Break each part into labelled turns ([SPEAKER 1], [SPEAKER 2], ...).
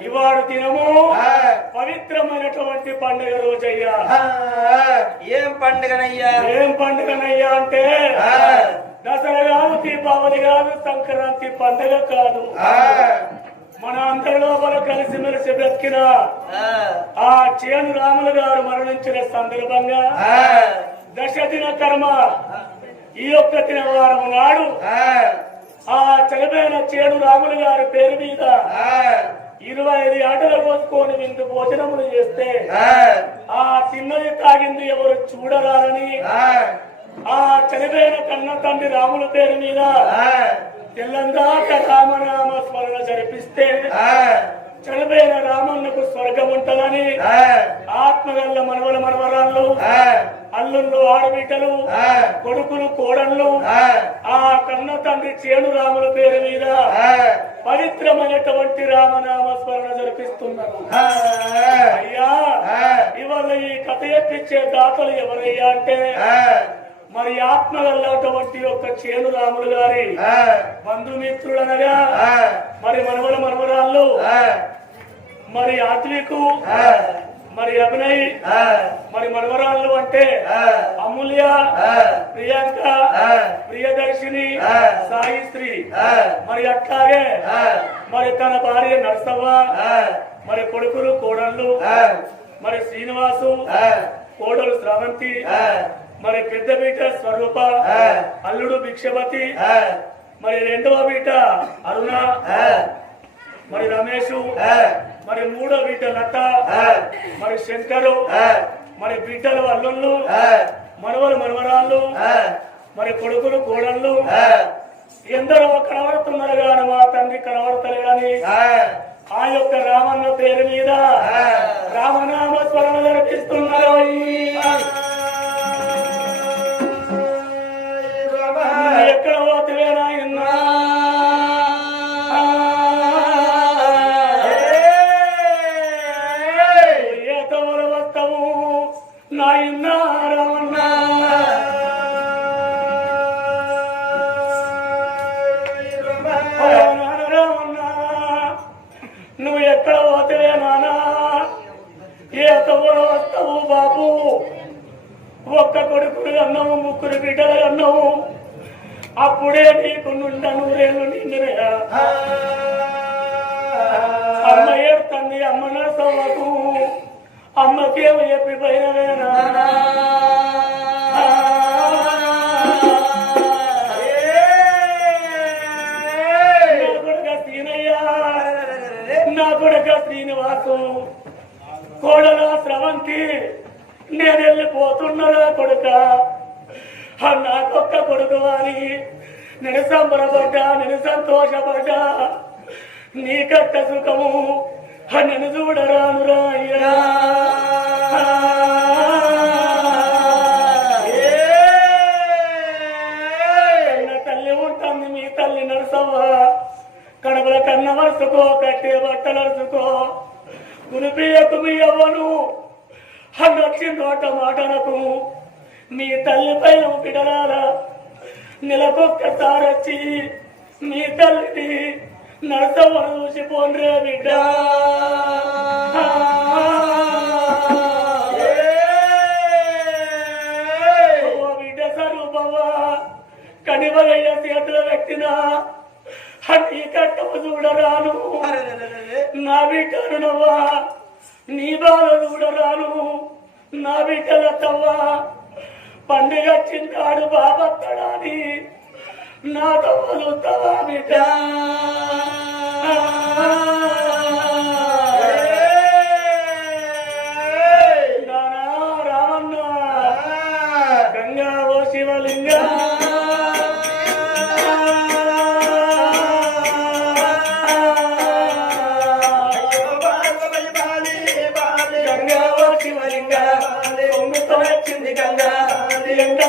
[SPEAKER 1] ఇవాడు దినము పవిత్రమైనటువంటి పండుగ రోజయ్యా.
[SPEAKER 2] ఏం పండుగనయ్యా?
[SPEAKER 1] ఏం పండుగనయ్యా అంటే
[SPEAKER 2] ఆ,
[SPEAKER 1] దసరా కాదు దీపావళి కాదు సంక్రాంతి పండుగ కాదు. మన అందరి లోపల కలిసిమెలిసి బ్రతికిన
[SPEAKER 2] ఆ,
[SPEAKER 1] చేను రాములు గారు మరణించిన సందర్భంగా దశ దిన కర్మ ఈ యొక్క దినవారం నాడు
[SPEAKER 2] ఆ,
[SPEAKER 1] చనిపోయిన చేను రాములు గారి పేరు మీద
[SPEAKER 2] ఆ,
[SPEAKER 1] ఇరవై ఐదు ఆటలు పోసుకొని విందు భోజనములు చేస్తే
[SPEAKER 2] ఆ,
[SPEAKER 1] ఆ తిన్నది తాగింది ఎవరు చూడరారని.
[SPEAKER 2] ఆ,
[SPEAKER 1] ఆ చనిపోయిన కన్న తండ్రి రాముల పేరు మీద
[SPEAKER 2] ఆ,
[SPEAKER 1] తెల్లందాక రామనామ స్మరణ జరిపిస్తే
[SPEAKER 2] ఆ,
[SPEAKER 1] చనిపోయిన రామన్నకు స్వర్గం ఉంటదని
[SPEAKER 2] ఆ,
[SPEAKER 1] ఆత్మగల్ల మనవల మనవరాళ్ళు
[SPEAKER 2] ఆ,
[SPEAKER 1] అల్లుళ్ళు ఆడబిడ్డలు
[SPEAKER 2] ఆ,
[SPEAKER 1] కొడుకులు కోడళ్ళు
[SPEAKER 2] ఆ,
[SPEAKER 1] ఆ కన్న తండ్రి చేను రాముల పేరు మీద
[SPEAKER 2] ఆ,
[SPEAKER 1] పవిత్రమైనటువంటి రామనామ స్మరణ జరిపిస్తున్నారు
[SPEAKER 2] ఆ,
[SPEAKER 1] అయ్యా ఇవాళ ఈ కథ ఎప్పించే దాతలు ఎవరయ్యా అంటే
[SPEAKER 2] ఆ,
[SPEAKER 1] మరి ఆత్మగల్లటువంటి యొక్క చేను రాములు గారి బంధుమిత్రులనగా మరి మనవల మనవరాళ్ళు మరి ఆత్మికు మరి అభినయ్ మరి మనవరాళ్ళు అంటే
[SPEAKER 2] ఆ,
[SPEAKER 1] అమూల్య
[SPEAKER 2] ఆ,
[SPEAKER 1] ప్రియాంక
[SPEAKER 2] ఆ,
[SPEAKER 1] ప్రియదర్శిని
[SPEAKER 2] ఆ.
[SPEAKER 1] సాయిశ్రీ
[SPEAKER 2] ఆ,
[SPEAKER 1] మరి అట్లాగే
[SPEAKER 2] ఆ,
[SPEAKER 1] మరి తన భార్య నరసవ్వ
[SPEAKER 2] ఆ,
[SPEAKER 1] మరి కొడుకులు కోడళ్ళు
[SPEAKER 2] ఆ,
[SPEAKER 1] మరి శ్రీనివాసు
[SPEAKER 2] ఆ,
[SPEAKER 1] కోడలు శ్రవంతి మరి పెద్ద బిడ్డ స్వరూప. అల్లుడు భిక్షపతి మరి రెండవ బిడ్డ అరుణ
[SPEAKER 2] ఆ,
[SPEAKER 1] మరి రమేష్ మరి మూడో బిడ్డ లత మరి శంకరు మరి బిడ్డలు అల్లుళ్ళు మనవలు మనవరాళ్ళు మరి కొడుకులు కోడళ్ళు ఎందరో కనబడుతున్నారు గాని మా తండ్రి కనబడతలే గాని.
[SPEAKER 2] ఆ,
[SPEAKER 1] యొక్క రామన్న పేరు మీద. రామనామ స్మరణ జరిపిస్తున్నారు ఒక్క కొడుకులు అన్నావు ముగ్గురు బిడ్డలు అన్నావు అప్పుడే నీకు నుండ నూరేళ్ళు నిండినయా అమ్మ ఏడుతుంది అమ్మ నరసవ్వకు అమ్మకేమో చెప్పి పైన నేను వెళ్ళిపోతున్నారా కొడుక? నాకొక్క కొడుకు అని నేను సంబరపడ్డా నేను సంతోషపడ్డా. నీకట్ట సుఖము చూడరానురా అయ్యా. కన్న తల్లి ఉంటుంది మీ తల్లి నరసవ్వ. కడపల కన్న వరుసుకో కట్టే బట్టలు అరుసుకో గురిపియకు మీ అవ్వను. అన్నొచ్చిన నోట మాటలకు మీ తల్లి పైన పిడరారా నెలకొక్కసారి వచ్చి మీ తల్లిని నరసవ్వను చూసి పోన్రే బిడ్డ. ఓ బిడ్డ స్వరూపమా కనివలయ్య చేతుల వ్యక్తిన అన్ని కట్టము చూడరాను. నా బిడ్డను నవ్వా. నీ బాధ చూడరాను నా బిడ్డల తవ్వా పండుగ చింతాడు బాబత్తడాని. నా తవ్వలు తవా బిడ్డ.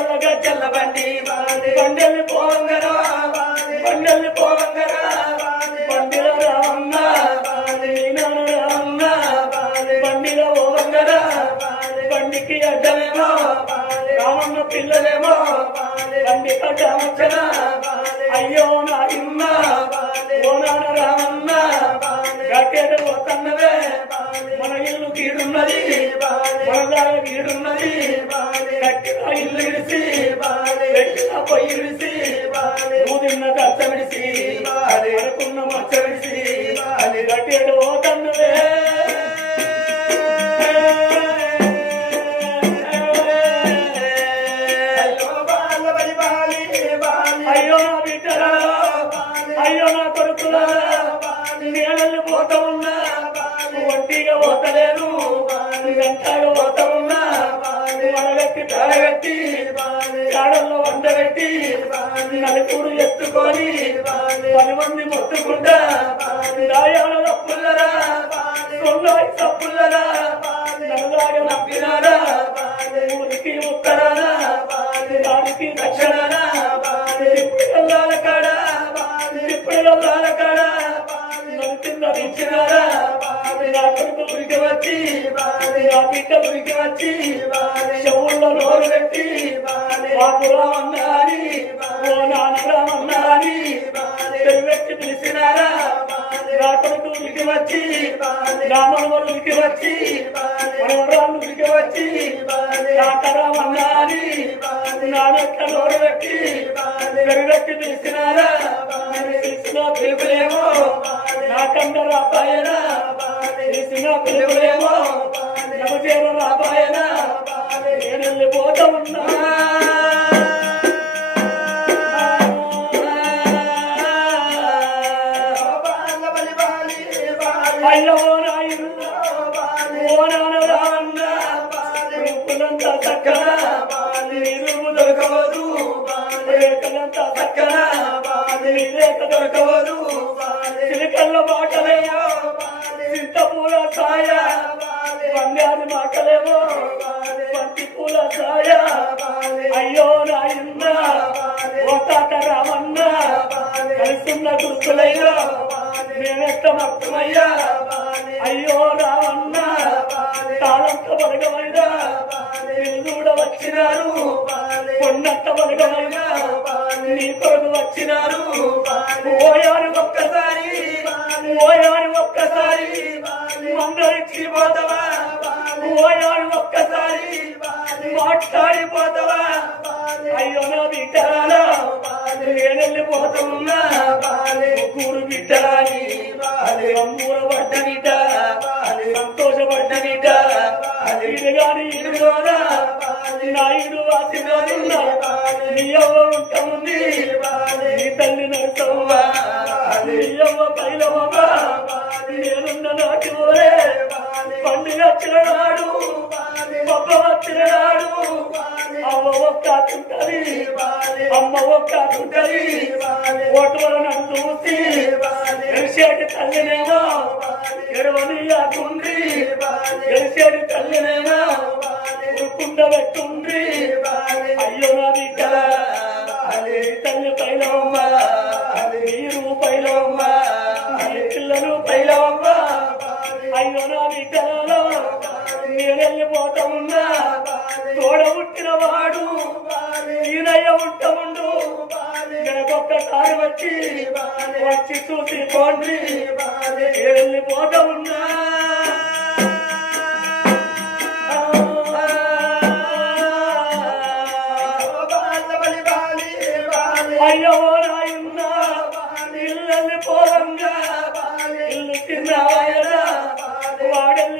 [SPEAKER 1] తెల్లగా గజ్జల బండి బండెల్ని పోవంగరా బండెల్ని పోవంగరా బండిలో బండిలో పోవంగరా బండికి అడ్డమేమో రామన్న పిల్లలేమో బండి కట్టామచ్చన అయ్యో నా ఇమ్మ ఓ నాన్న రామన్న గట్టెడు పోతన్న ఉన్నది మనదాగ వీడున్నది కట్టిన ఇల్లు విడిసి పెట్టిన పొయ్యి విడిసి నువ్వు తిన్న కచ్చ విడిసి అనుకున్న మచ్చ విడిసి కట్టేడు పోతన్నవే అయ్యో నా బిడ్డరా అయ్యో నా పోతా ఉన్నా. గట్టిగా పోతలేను గంటగా పోతా ఉన్నా. తాడగట్టి కాడల్లో వండగట్టి నలుగురు ఎత్తుకొని పది మంది మొత్తుకుంటా. రాయాల తప్పులరా కొన్నాయి తప్పులరా నల్లగా నప్పినారా ఊరికి ఉత్తరానా దానికి దక్షిణానా ఇప్పుడు కాడా ఇప్పుడు కాడా నన్ను కింద వచ్చి బిడ్డ ఉరికి వచ్చి చెవుల్లో నోరు పెట్టి బాబురా అన్నారి ఓ నాన్నరా పెట్టి పిలిచినారా నా కొడుకు ఉరికి వచ్చి నా మనవరు ఉరికి వచ్చి మనవరాళ్ళు ఉరికి వచ్చి నాకరా నా నోరు పెట్టి పెట్టి పిలిచినారా పిలిచిన పిలుపులేమో నాకంద రాపాయనా పిలిచిన పిలుపులేమో నమచేర రాపాయనా నేను వెళ్ళిపోతా ఉన్నా దొరకవదు చిలకల్లో చక్కన నీరేఖ పూల చింతపూల సాయ బంగారు మాటలేమో బంతి పూల సాయ అయ్యో నాయన్న ఓ తాత రామన్న కలిసున్న గుర్తులయ్యో మేమెత్త మత్తమయ్యా అయ్యో రామన్న తాళంత బలగమైనా కూడా వచ్చినారు. కొన్నంత బలగమైనా నీ కొరకు వచ్చినారు. పోయారు ఒక్కసారి ఓయారు ఒక్కసారి మందరికి పోతావా? ఓయారు ఒక్కసారి మాట్లాడిపోతావా? అయ్యో నా బిడ్డరా నేనెళ్ళిపోతున్నా ముగ్గురు బిడ్డరాని అమ్మూర పడ్డ బిడ్డ సంతోషపడ్డ బిడ్డ ఇది గాని ఇరుగోనా నాయుడు వాసినా నీ అవ్వ ఉంటుంది నీ పండుగ వచ్చినాడు పప్ప వచ్చినాడు అమ్మ ఒక్క ఉంటది అమ్మ ఒక్క ఉంటది ఓటువల చూసి ఎరిసేటి తల్లినేమో ఎరవని ఎరిసేటి తల్లినేమో ఉరుకుండ పెట్టుండ్రి అయ్యో నా బిడ్డ. తల్లి నా బిడ్డలలో నేనెళ్ళిపోతా ఉన్నా తోడ పుట్టిన వాడు ఈయనయ్య ఉంట ఉండు ఒక్కసారి వచ్చి వచ్చి చూసి పోండి వెళ్ళిపోతా ఉన్నా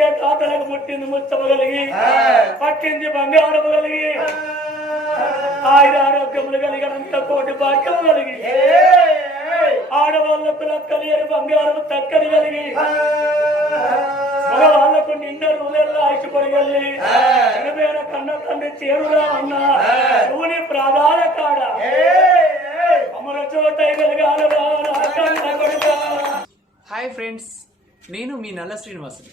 [SPEAKER 1] తెప్పించే తాతలకు పుట్టింది ముచ్చమగలిగి పట్టింది బంగారం కలిగి ఆయన ఆరోగ్యములు కలిగినంత కోటి భాగ్యము కలిగి ఆడవాళ్ళకు లక్కలేరు బంగారం తక్కని కలిగి మగవాళ్ళకు నిండ రూలెల్లో ఆశపడగలి చనిపోయిన కన్న తండ్రి చేరురా అన్నా శివుని ప్రాధాన కాడ. అమర చోట నా.
[SPEAKER 3] హాయ్ ఫ్రెండ్స్ నేను మీ నల్ల శ్రీనివాసుని.